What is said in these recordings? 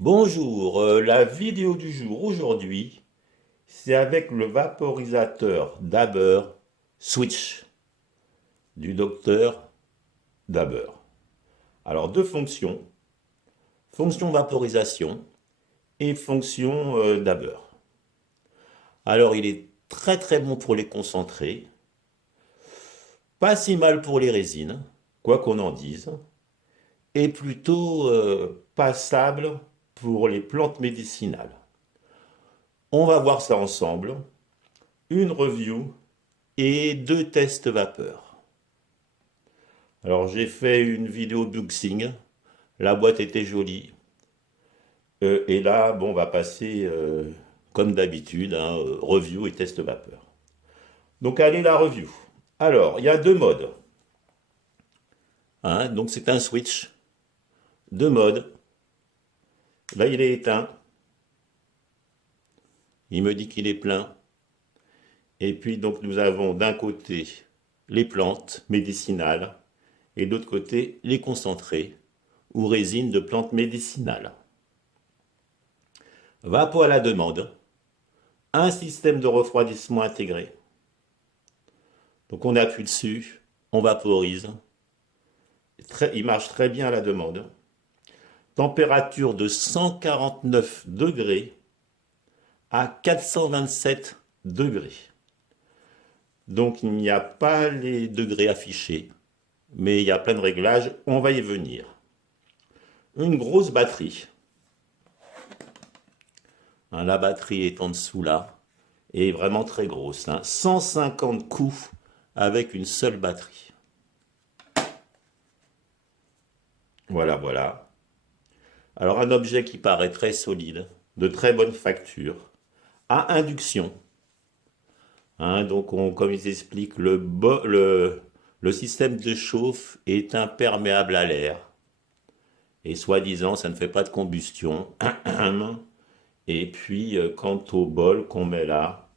Bonjour, la vidéo du jour aujourd'hui, c'est avec le vaporisateur Dabur Switch du docteur Dabur. Alors deux fonctions, fonction vaporisation et fonction Dabur. Alors il est très très bon pour les concentrés, pas si mal pour les résines, quoi qu'on en dise, et plutôt passable pour les plantes médicinales. On va voir ça ensemble, une review et deux tests vapeur. Alors j'ai fait une vidéo d'unboxing, la boîte était jolie. Et là, bon, on va passer comme d'habitude, hein, review et test vapeur. Donc allez la review. Alors, il y a deux modes. Hein, donc c'est un switch, deux modes. Là, il est éteint. Il me dit qu'il est plein. Et puis donc nous avons d'un côté les plantes médicinales et de l'autre côté les concentrés ou résines de plantes médicinales. Vapo à la demande, un système de refroidissement intégré. Donc on appuie dessus, on vaporise. Il marche très bien à la demande. Température de 149 degrés à 427 degrés. Donc il n'y a pas les degrés affichés, mais il y a plein de réglages, on va y venir. Une grosse batterie. Hein, la batterie est en dessous là, et vraiment très grosse. 150 coups avec une seule batterie. Voilà, voilà. Alors un objet qui paraît très solide, de très bonne facture, à induction. Donc comme ils expliquent, le système de chauffe est imperméable à l'air. Et soi-disant, ça ne fait pas de combustion. Et puis, quant au bol qu'on met là,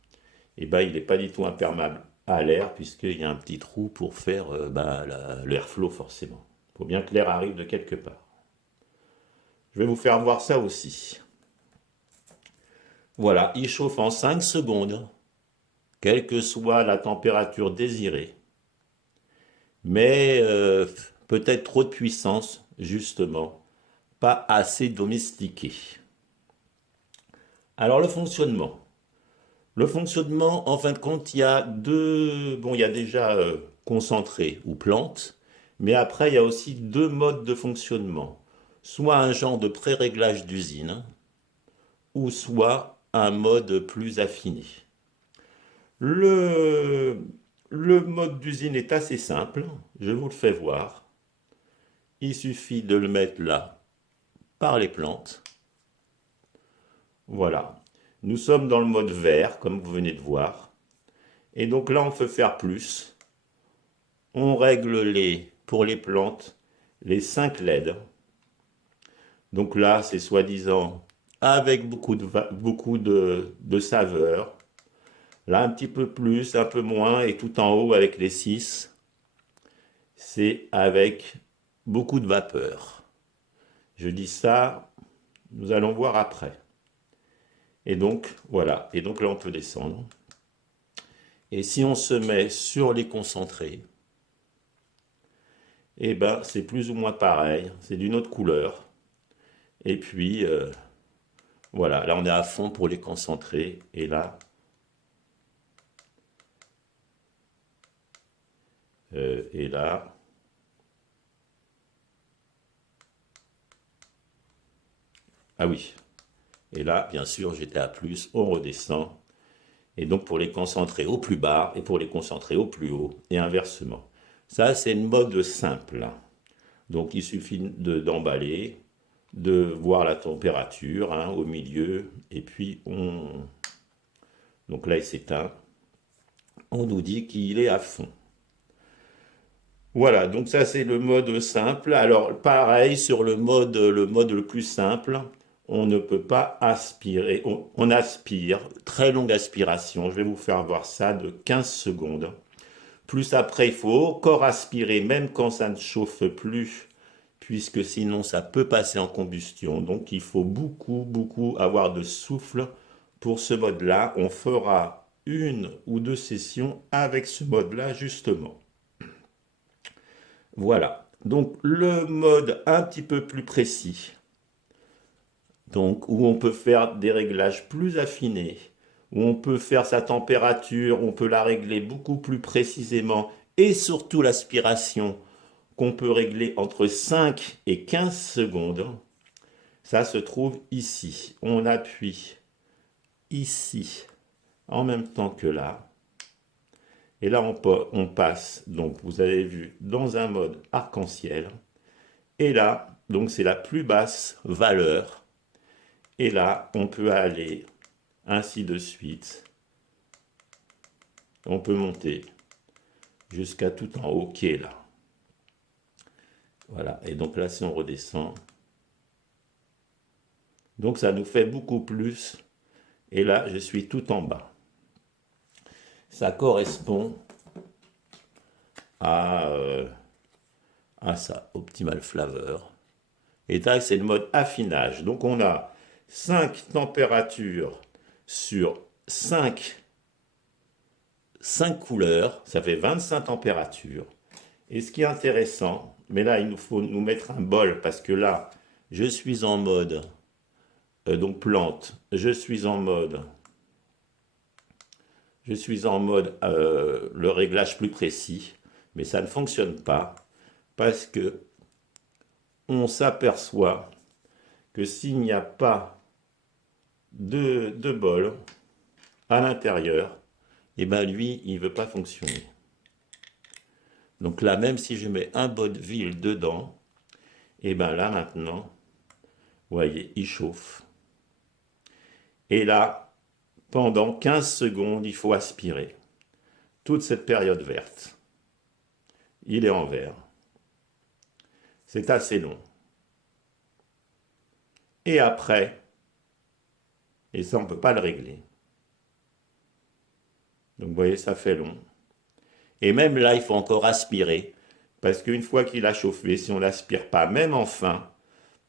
eh ben, il n'est pas du tout imperméable à l'air, puisqu'il y a un petit trou pour faire l'airflow, forcément. Il faut bien que l'air arrive de quelque part. Je vais vous faire voir ça aussi. Voilà, il chauffe en 5 secondes, quelle que soit la température désirée. Mais peut-être trop de puissance, justement, pas assez domestiqué. Alors le fonctionnement. Le fonctionnement, en fin de compte, il y a deux... Bon, il y a déjà concentré ou plante, mais après, il y a aussi deux modes de fonctionnement. Soit un genre de pré-réglage d'usine, ou soit un mode plus affiné. Le, le mode d'usine est assez simple, je vous le fais voir. Il suffit de le mettre là, par les plantes. Voilà. Nous sommes dans le mode vert, comme vous venez de voir. Et donc là, on peut faire plus. On règle pour les plantes les 5 LED. Donc là, c'est soi-disant avec beaucoup de saveur. Là, un petit peu plus, un peu moins, et tout en haut avec les 6, c'est avec beaucoup de vapeur. Je dis ça, nous allons voir après. Et donc, voilà. Et donc là, on peut descendre. Et si on se met sur les concentrés, eh ben, c'est plus ou moins pareil. C'est d'une autre couleur. Et puis, voilà. Là, on est à fond pour les concentrés. Et là, et là. Ah oui. Et là, bien sûr, j'étais à plus. On redescend. Et donc, pour les concentrés au plus bas et pour les concentrés au plus haut. Et inversement. Ça, c'est une mode simple. Donc, il suffit d'emballer, de voir la température au milieu, et puis donc là il s'éteint, on nous dit qu'il est à fond. Voilà, donc ça c'est le mode simple. Alors pareil sur le mode le plus simple, on ne peut pas aspirer, on aspire, très longue aspiration, je vais vous faire voir ça de 15 secondes. Plus après il faut encore aspirer, même quand ça ne chauffe plus, puisque sinon ça peut passer en combustion. Donc il faut beaucoup avoir de souffle pour ce mode-là. On fera une ou deux sessions avec ce mode-là justement. Voilà. Donc le mode un petit peu plus précis, donc où on peut faire des réglages plus affinés, où on peut faire sa température, on peut la régler beaucoup plus précisément, et surtout l'aspiration qu'on peut régler entre 5 et 15 secondes. Ça se trouve ici. On appuie ici en même temps que là. Et là, on passe, donc vous avez vu, dans un mode arc-en-ciel. Et là, donc c'est la plus basse valeur. Et là, on peut aller ainsi de suite. On peut monter jusqu'à tout en haut qui est là. Voilà, et donc là, si on redescend, donc ça nous fait beaucoup plus. Et là, je suis tout en bas. Ça correspond à ça, Optimal Flavor. Et là, c'est le mode affinage. Donc on a 5 températures sur 5 couleurs. Ça fait 25 températures. Et ce qui est intéressant, mais là, il nous faut nous mettre un bol parce que là, je suis en mode donc plante. Je suis en mode le réglage plus précis, mais ça ne fonctionne pas parce que on s'aperçoit que s'il n'y a pas de bol à l'intérieur, et ben lui, il ne veut pas fonctionner. Donc là, même si je mets un bol d'huile dedans, et ben là maintenant, vous voyez, il chauffe. Et là, pendant 15 secondes, il faut aspirer toute cette période verte. Il est en vert. C'est assez long. Et après, et ça on ne peut pas le régler. Donc vous voyez, ça fait long. Et même là, il faut encore aspirer. Parce qu'une fois qu'il a chauffé, si on ne l'aspire pas, même en fin,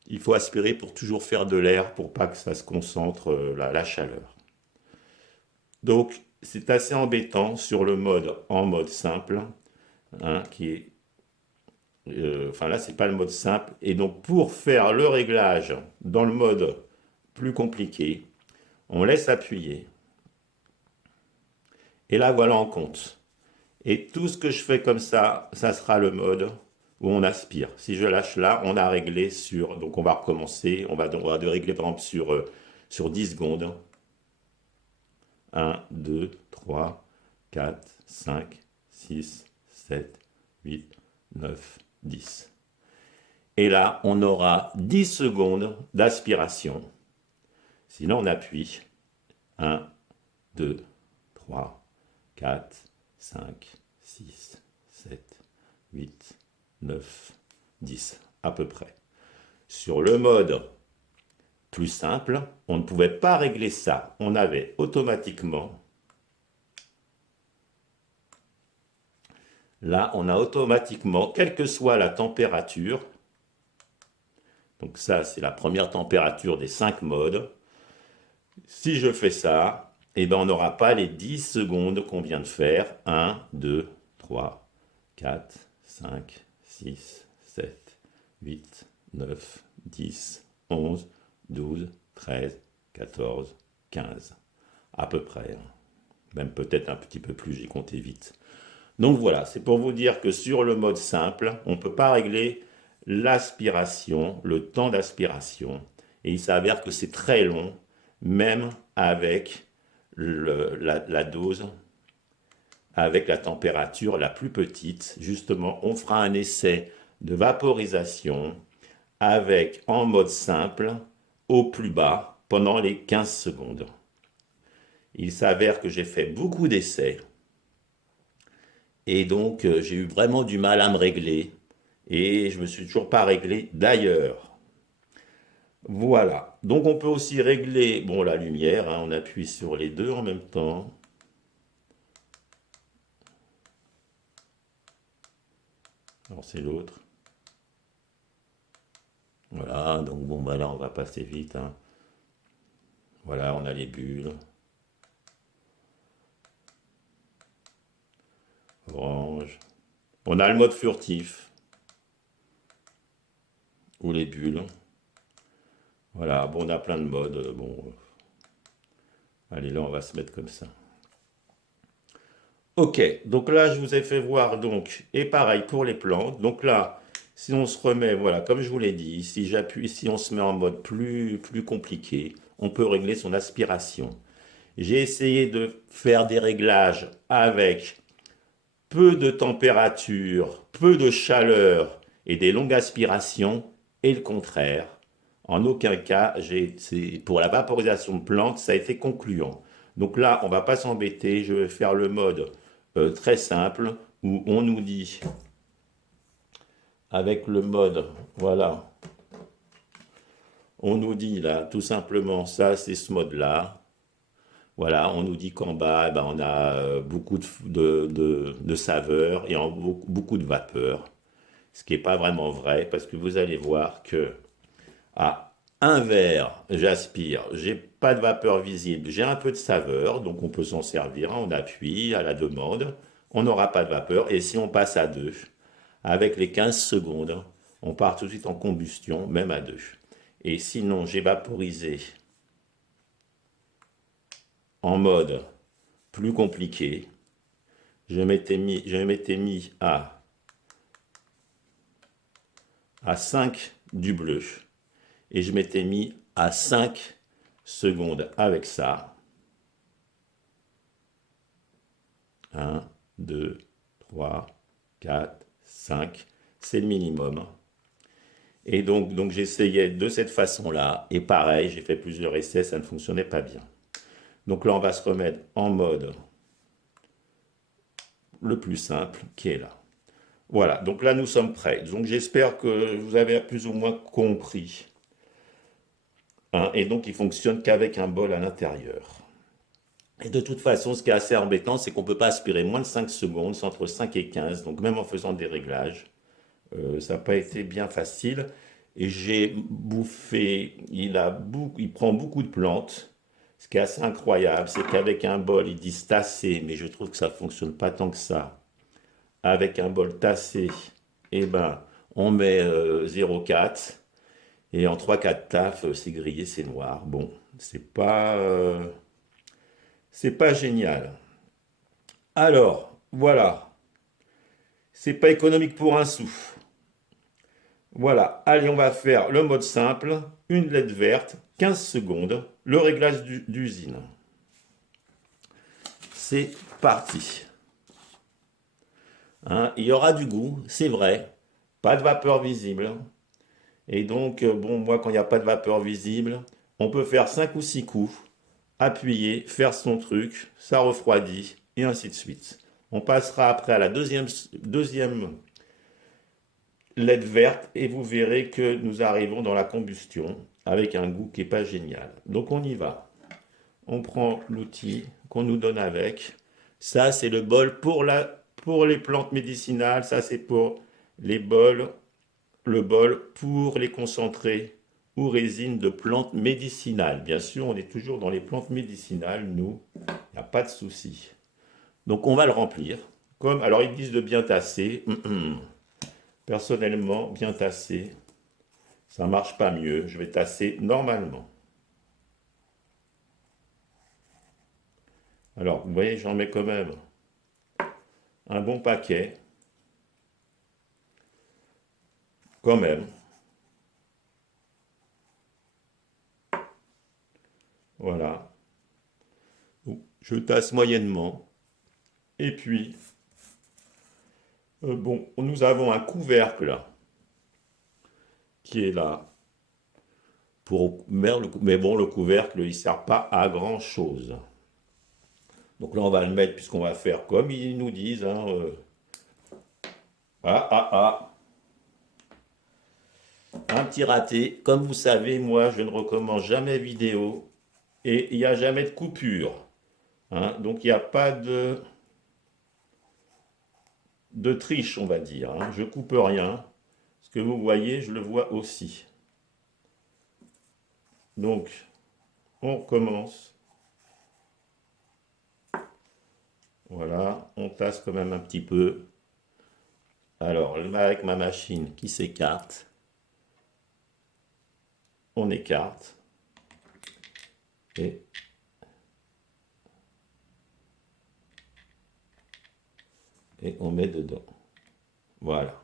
il faut aspirer pour toujours faire de l'air, pour pas que ça se concentre la chaleur. Donc c'est assez embêtant sur le mode en mode simple, hein, qui est enfin là c'est pas le mode simple, et donc pour faire le réglage dans le mode plus compliqué, on laisse appuyer, et là voilà on compte, et tout ce que je fais comme ça sera le mode où on aspire. Si je lâche là, on a réglé sur, donc on va recommencer, on va régler par exemple sur 10 secondes, 1, 2, 3, 4, 5, 6, 7, 8, 9, 10. Et là, on aura 10 secondes d'aspiration. Sinon, on appuie. 1, 2, 3, 4, 5, 6, 7, 8, 9, 10, à peu près. Sur le mode plus simple, on ne pouvait pas régler ça. On avait automatiquement, là, on a automatiquement, quelle que soit la température, donc ça, c'est la première température des 5 modes. Si je fais ça, eh ben on n'aura pas les 10 secondes qu'on vient de faire. 1, 2, 3, 4, 5, 6, 7, 8, 9, 10, 11, 12, 13, 14, 15. À peu près. Même peut-être un petit peu plus, j'ai compté vite. Donc voilà, c'est pour vous dire que sur le mode simple, on ne peut pas régler l'aspiration, le temps d'aspiration. Et il s'avère que c'est très long, même avec la dose, avec la température la plus petite. Justement, on fera un essai de vaporisation avec en mode simple, au plus bas, pendant les 15 secondes. Il s'avère que j'ai fait beaucoup d'essais. Et donc, j'ai eu vraiment du mal à me régler. Et je me suis toujours pas réglé d'ailleurs. Voilà. Donc, on peut aussi régler, bon, la lumière, hein, on appuie sur les deux en même temps. Alors, c'est l'autre. Voilà, donc bon, bah là, on va passer vite, hein. Voilà, on a les bulles. Orange. On a le mode furtif, ou les bulles. Voilà, bon, on a plein de modes. Bon, allez, là, on va se mettre comme ça. Ok, donc là, je vous ai fait voir, donc, et pareil pour les plantes. Donc là, si on se remet, voilà, comme je vous l'ai dit, si j'appuie, si on se met en mode plus compliqué, on peut régler son aspiration. J'ai essayé de faire des réglages avec peu de température, peu de chaleur et des longues aspirations, et le contraire. En aucun cas, pour la vaporisation de plantes, ça a été concluant. Donc là, on ne va pas s'embêter, je vais faire le mode très simple, où on nous dit, avec le mode, voilà, on nous dit là, tout simplement, ça c'est ce mode-là. Voilà, on nous dit qu'en bas, eh ben, on a beaucoup de saveur et beaucoup de vapeur. Ce qui n'est pas vraiment vrai, parce que vous allez voir que à un verre, j'aspire, j'ai pas de vapeur visible, j'ai un peu de saveur, donc on peut s'en servir, hein, on appuie à la demande, on n'aura pas de vapeur, et si on passe à 2, avec les 15 secondes, on part tout de suite en combustion, même à 2. Et sinon, j'ai vaporisé en mode plus compliqué, je m'étais mis à 5 du bleu, et je m'étais mis à 5 secondes avec ça. 1, 2, 3, 4, 5. C'est le minimum. Et donc j'essayais de cette façon-là. Et pareil, j'ai fait plusieurs essais, ça ne fonctionnait pas bien. Donc là, on va se remettre en mode le plus simple, qui est là. Voilà, donc là, nous sommes prêts. Donc j'espère que vous avez plus ou moins compris, hein. Et donc, il fonctionne qu'avec un bol à l'intérieur. Et de toute façon, ce qui est assez embêtant, c'est qu'on ne peut pas aspirer moins de 5 secondes, c'est entre 5 et 15. Donc même en faisant des réglages, ça n'a pas été bien facile. Et j'ai bouffé, il prend beaucoup de plantes. Ce qui est assez incroyable, c'est qu'avec un bol, ils disent tasser, mais je trouve que ça ne fonctionne pas tant que ça. Avec un bol tassé, eh ben, on met 0,4 et en 3-4 taf, c'est grillé, c'est noir. Bon, c'est pas génial. Alors, voilà, c'est pas économique pour un sou. Voilà, allez, on va faire le mode simple, une LED verte, 15 secondes, le réglage d'usine. C'est parti. Hein, il y aura du goût, c'est vrai, pas de vapeur visible. Et donc, bon, moi, quand il n'y a pas de vapeur visible, on peut faire 5 ou 6 coups, appuyer, faire son truc, ça refroidit, et ainsi de suite. On passera après à la deuxième LED verte et vous verrez que nous arrivons dans la combustion avec un goût qui n'est pas génial. Donc on y va. On prend l'outil qu'on nous donne avec. Ça, c'est le bol pour les plantes médicinales. Ça, c'est pour les bols, le bol pour les concentrés ou résines de plantes médicinales. Bien sûr, on est toujours dans les plantes médicinales, nous. Il n'y a pas de souci. Donc on va le remplir. Alors ils disent de bien tasser. Personnellement, bien tassé, ça marche pas mieux. Je vais tasser normalement. Alors, vous voyez, j'en mets quand même un bon paquet. Quand même. Voilà. Je tasse moyennement. Et puis, bon, nous avons un couvercle qui est là. Mais bon, le couvercle, il ne sert pas à grand chose. Donc là, on va le mettre puisqu'on va faire comme ils nous disent, hein, Ah, ah, ah. Un petit raté. Comme vous savez, moi, je ne recommande jamais vidéo et il n'y a jamais de coupure, hein. Donc, il n'y a pas de triche, on va dire, hein. Je coupe rien. Ce que vous voyez, je le vois aussi. Donc, on recommence. Voilà, on tasse quand même un petit peu. Alors, avec ma machine qui s'écarte, on écarte. Et on met dedans. Voilà.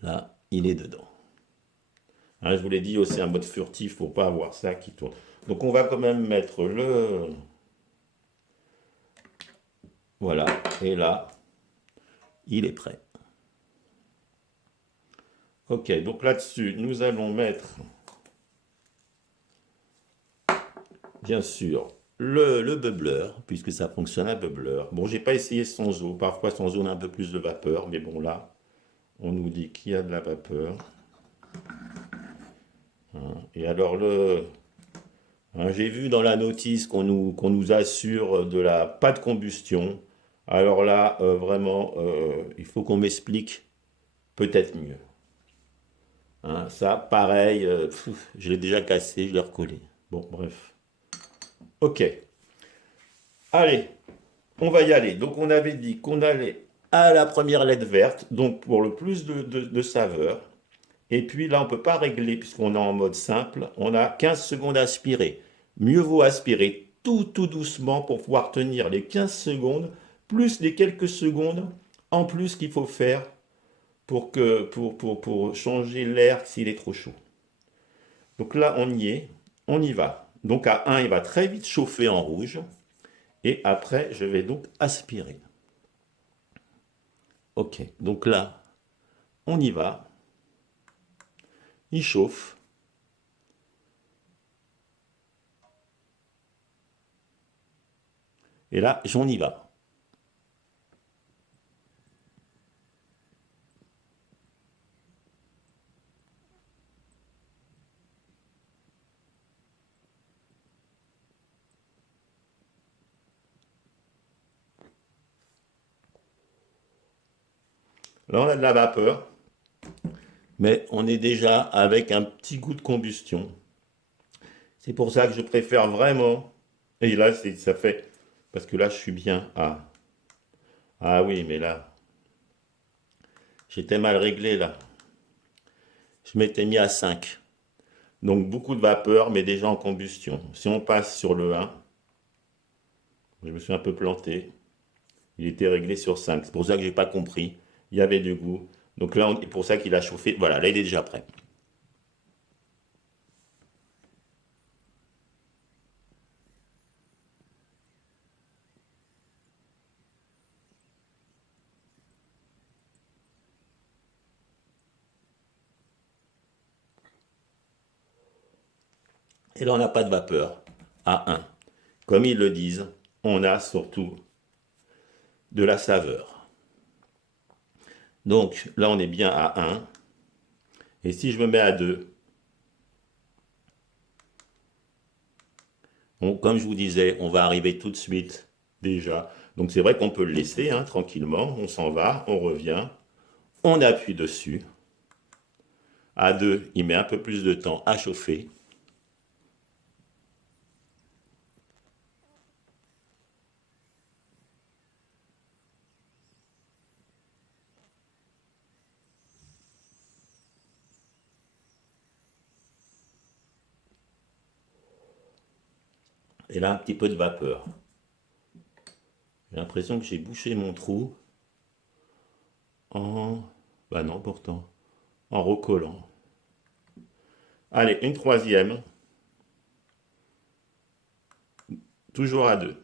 Là, il est dedans. Hein, je vous l'ai dit aussi un mode furtif pour pas avoir ça qui tourne. Donc on va quand même mettre le... Voilà. Et là, il est prêt. Ok, donc là-dessus, nous allons mettre, bien sûr, le bubbler, puisque ça fonctionne à bubbler. Bon, j'ai pas essayé sans eau. Parfois, sans eau, on a un peu plus de vapeur. Mais bon, là, on nous dit qu'il y a de la vapeur. Hein, et alors, hein, j'ai vu dans la notice qu'on nous assure de la pas de combustion. Alors là, vraiment, il faut qu'on m'explique peut-être mieux. Hein, ça, pareil, je l'ai déjà cassé, je l'ai recollé. Bon, bref. Ok. Allez, on va y aller. Donc, on avait dit qu'on allait à la première lettre verte, donc pour le plus de saveur. Et puis là, on ne peut pas régler puisqu'on est en mode simple. On a 15 secondes à aspirer. Mieux vaut aspirer tout doucement pour pouvoir tenir les 15 secondes, plus les quelques secondes en plus qu'il faut faire pour changer l'air s'il est trop chaud. Donc là, on y est, on y va. Donc à 1, il va très vite chauffer en rouge. Et après, je vais donc aspirer. Ok, donc là, on y va. Il chauffe. Et là, j'en y va. Là, on a de la vapeur, mais on est déjà avec un petit goût de combustion. C'est pour ça que je préfère vraiment. Et là, ça fait. Parce que là, je suis bien à. Ah oui, mais là, j'étais mal réglé là. Je m'étais mis à 5. Donc beaucoup de vapeur, mais déjà en combustion. Si on passe sur le 1, je me suis un peu planté. Il était réglé sur 5. C'est pour ça que j'ai pas compris. Il y avait du goût. Donc là, c'est pour ça qu'il a chauffé. Voilà, là, il est déjà prêt. Et là, on n'a pas de vapeur à 1. Comme ils le disent, on a surtout de la saveur. Donc là, on est bien à 1. Et si je me mets à 2, comme je vous disais, on va arriver tout de suite déjà. Donc c'est vrai qu'on peut le laisser hein, tranquillement. On s'en va, on revient, on appuie dessus. À 2, il met un peu plus de temps à chauffer. Et là, un petit peu de vapeur. J'ai l'impression que j'ai bouché mon trou en... Bah non, pourtant. En recollant. Allez, une troisième. Toujours à 2.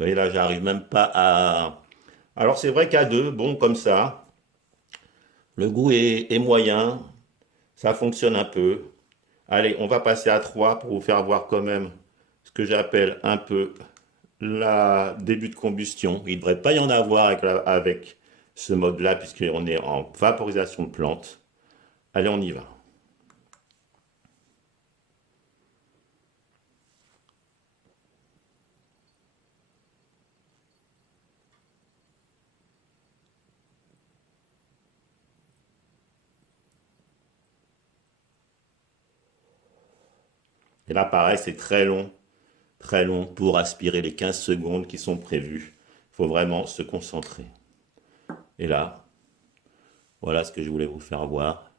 Et là, j'arrive même pas à... Alors c'est vrai qu'à 2, bon, comme ça, le goût est moyen, ça fonctionne un peu. Allez, on va passer à 3 pour vous faire voir quand même ce que j'appelle un peu la début de combustion. Il ne devrait pas y en avoir avec ce mode-là, puisqu'on est en vaporisation de plantes. Allez, on y va. Et là, pareil, c'est très long pour aspirer les 15 secondes qui sont prévues. Il faut vraiment se concentrer. Et là, voilà ce que je voulais vous faire voir.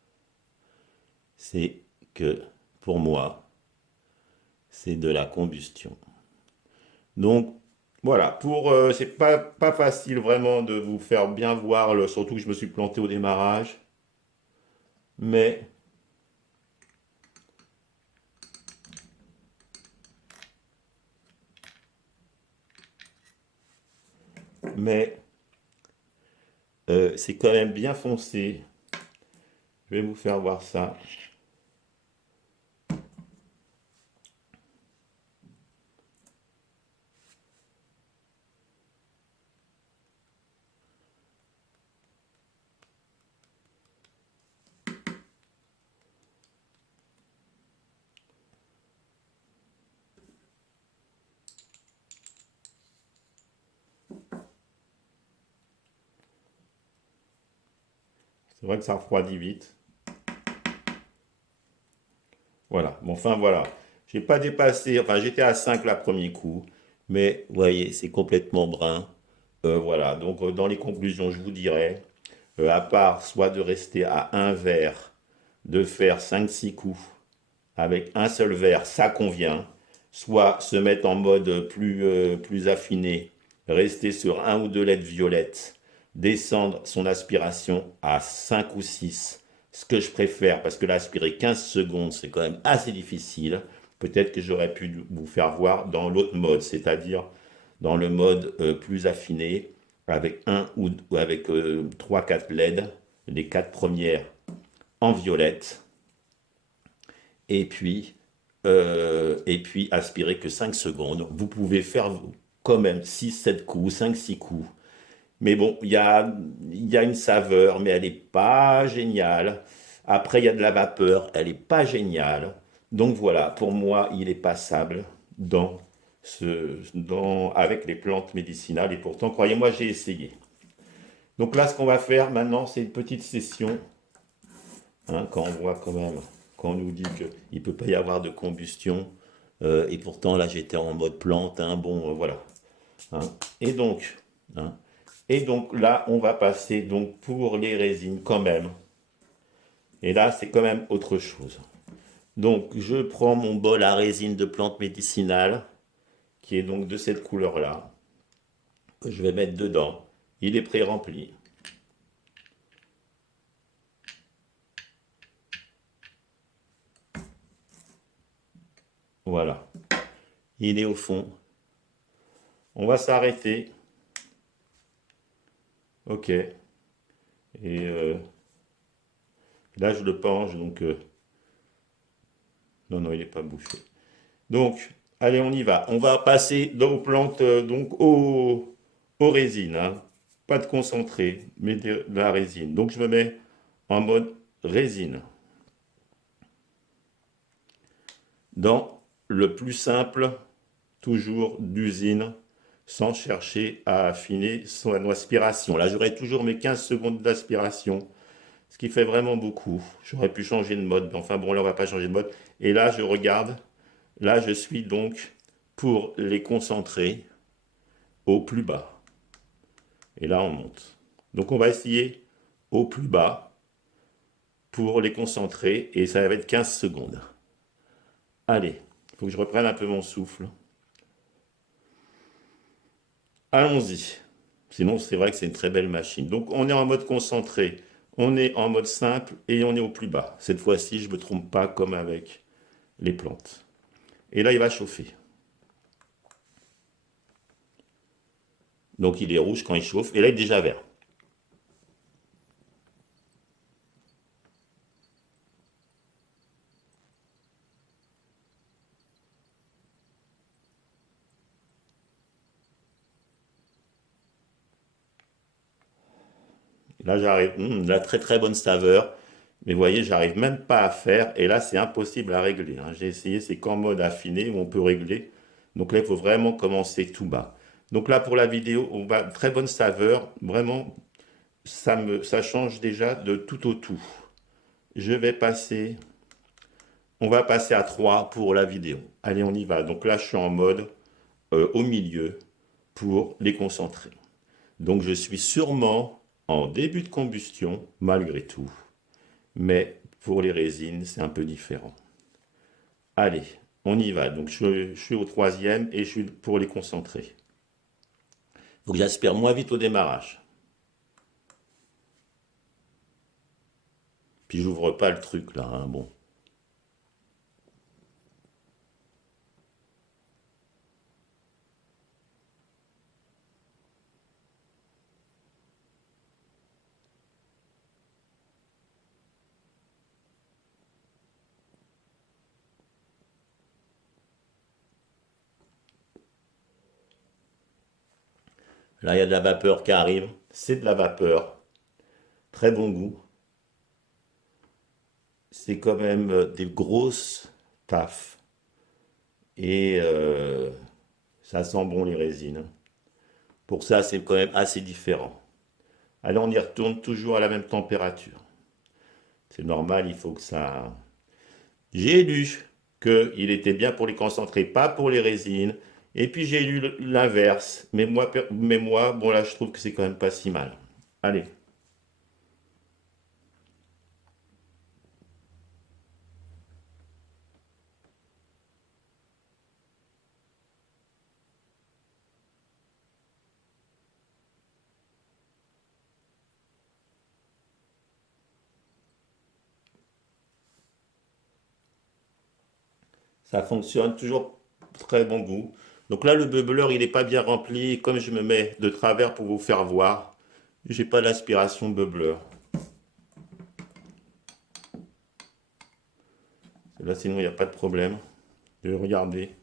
C'est que, pour moi, c'est de la combustion. Donc, voilà, c'est pas facile vraiment de vous faire bien voir, surtout que je me suis planté au démarrage. Mais, mais, c'est quand même bien foncé. Je vais vous faire voir ça. C'est vrai que ça refroidit vite. Voilà, bon, enfin voilà. J'ai pas dépassé, enfin j'étais à 5 la premier coup, mais vous voyez, c'est complètement brun. Voilà, donc dans les conclusions, je vous dirais, à part soit de rester à un verre, de faire 5 6 coups avec un seul verre, ça convient, soit se mettre en mode plus affiné, rester sur un ou deux lettres violettes, descendre son aspiration à 5 ou 6, ce que je préfère, parce que l'aspirer 15 secondes, c'est quand même assez difficile. Peut-être que j'aurais pu vous faire voir dans l'autre mode, c'est-à-dire dans le mode plus affiné, avec un ou avec 3-4 LED, les 4 premières en violette, et puis aspirer que 5 secondes. Vous pouvez faire quand même 6 7 coups, 5 6 coups. Mais bon, il y a une saveur, mais elle n'est pas géniale. Après, il y a de la vapeur, elle n'est pas géniale. Donc voilà, pour moi, il est passable avec les plantes médicinales. Et pourtant, croyez-moi, j'ai essayé. Donc là, ce qu'on va faire maintenant, c'est une petite session. Hein, quand on voit quand même, quand on nous dit qu'il ne peut pas y avoir de combustion, et pourtant là j'étais en mode plante, hein, bon voilà. Hein. Et donc, hein, et donc là on va passer donc pour les résines quand même. Et là c'est quand même autre chose. Donc je prends mon bol à résine de plantes médicinales, qui est donc de cette couleur-là, que je vais mettre dedans. Il est pré-rempli. Voilà. Il est au fond. On va s'arrêter. Ok. Et là, je le penche, donc... non, non, il n'est pas bouché. Donc, allez, on y va. On va passer aux plantes, aux résines. Hein. Pas de concentré, mais de la résine. Donc, je me mets en mode résine. Dans le plus simple, toujours d'usine, sans chercher à affiner son aspiration. Là, j'aurai toujours mes 15 secondes d'aspiration, ce qui fait vraiment beaucoup. J'aurais pu changer de mode, mais enfin bon, là, on va pas changer de mode. Et là, je regarde. Là, je suis donc pour les concentrer au plus bas. Et là, on monte. Donc, on va essayer au plus bas pour les concentrer. Et ça va être 15 secondes. Allez, il faut que je reprenne un peu mon souffle. Allons-y. Sinon, c'est vrai que c'est une très belle machine. Donc, on est en mode concentré. On est en mode simple et on est au plus bas. Cette fois-ci, je ne me trompe pas comme avec les plantes. Et là, il va chauffer. Donc, il est rouge quand il chauffe. Et là, il est déjà vert. Là, j'arrive. La très très bonne saveur. Mais vous voyez, j'arrive même pas à faire. Et là, c'est impossible à régler. Hein. J'ai essayé, c'est qu'en mode affiné où on peut régler. Donc là, il faut vraiment commencer tout bas. Donc là, pour la vidéo, on va très bonne saveur. Vraiment, ça change déjà de tout au tout. Je vais passer On va passer à 3 pour la vidéo. Allez, on y va. Donc là, je suis en mode au milieu pour les concentrer. Donc je suis sûrement en début de combustion, malgré tout. Mais pour les résines, c'est un peu différent. Allez, on y va. Donc je suis au troisième et je suis pour les concentrer. Donc j'aspire moins vite au démarrage. Puis j'ouvre pas le truc là, hein, bon. Là, il y a de la vapeur qui arrive. C'est de la vapeur. Très bon goût. C'est quand même des grosses taffes. Et ça sent bon les résines. Pour ça, c'est quand même assez différent. Alors on y retourne toujours à la même température. C'est normal, il faut que ça... J'ai lu qu'il était bien pour les concentrés, pas pour les résines. Et puis j'ai lu l'inverse. Mais moi, bon là, je trouve que c'est quand même pas si mal. Allez. Ça fonctionne, toujours très bon goût. Donc là, le bubbleur, il n'est pas bien rempli. Comme je me mets de travers pour vous faire voir, j'ai pas l'aspiration bubbleur. Là, sinon, il n'y a pas de problème. Je vais regarder.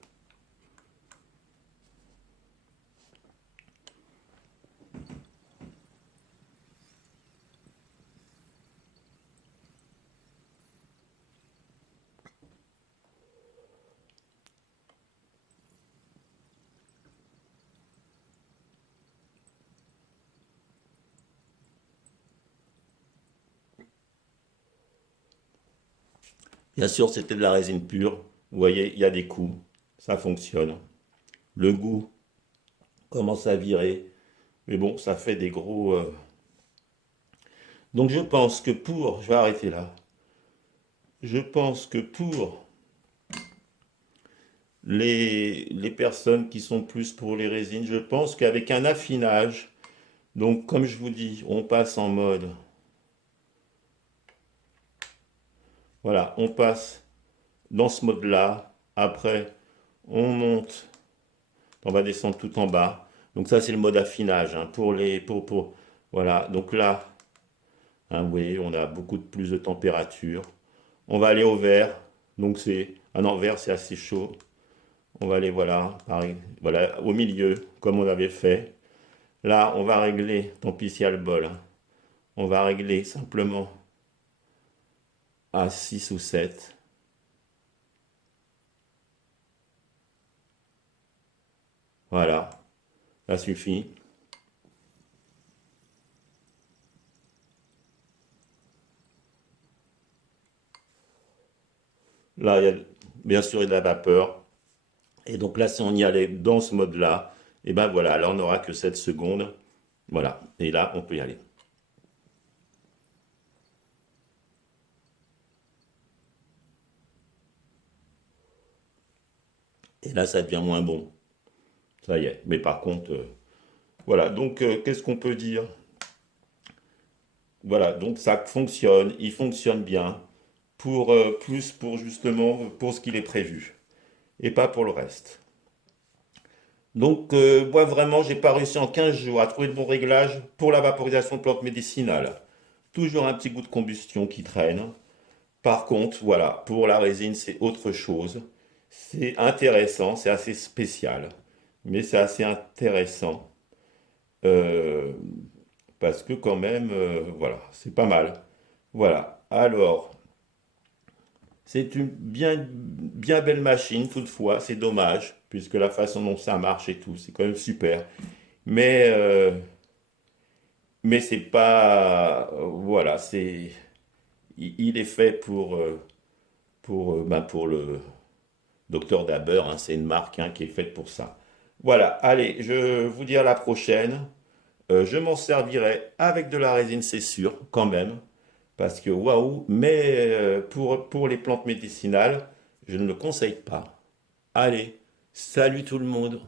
Bien sûr, c'était de la résine pure. Vous voyez, il y a des coups. Ça fonctionne. Le goût commence à virer. Mais bon, ça fait des gros... Donc je pense que pour... Je vais arrêter là. Je pense que pour les personnes qui sont plus pour les résines, je pense qu'avec un affinage, donc comme je vous dis, on passe en mode... Voilà, on passe dans ce mode-là. Après, on monte, on va descendre tout en bas. Donc ça, c'est le mode affinage hein, voilà. Donc là, hein, vous voyez, on a beaucoup plus de température. On va aller au vert. Donc c'est, ah non, vert, c'est assez chaud. On va aller, voilà, pareil, voilà, au milieu, comme on avait fait. Là, on va régler, tant pis s'il y a le bol, hein. On va régler simplement à 6 ou 7. Voilà, ça suffit. Là, il y a bien sûr il y a de la vapeur. Et donc là, si on y allait dans ce mode-là, et ben voilà, là on n'aura que 7 secondes. Voilà, et là, on peut y aller. Et là, ça devient moins bon. Ça y est. Mais par contre, voilà. Donc, qu'est-ce qu'on peut dire? Voilà, donc ça fonctionne, il fonctionne bien, pour plus pour justement pour ce qu'il est prévu, et pas pour le reste. Donc, moi vraiment, j'ai pas réussi en 15 jours à trouver le bon réglage pour la vaporisation de plantes médicinales. Toujours un petit goût de combustion qui traîne. Par contre, voilà, pour la résine, c'est autre chose. C'est intéressant, c'est assez spécial, mais c'est assez intéressant. euh, Parce que quand même, voilà, c'est pas mal. Voilà. Alors, c'est une bien, bien belle machine, toutefois, c'est dommage, puisque la façon dont ça marche et tout, c'est quand même super. Mais, euh, mais c'est pas, voilà, il est fait pour le docteur Dabber, hein, c'est une marque hein, qui est faite pour ça. Voilà, allez, je vous dis à la prochaine. Je m'en servirai avec de la résine, c'est sûr, quand même, parce que waouh, mais pour les plantes médicinales, je ne le conseille pas. Allez, salut tout le monde.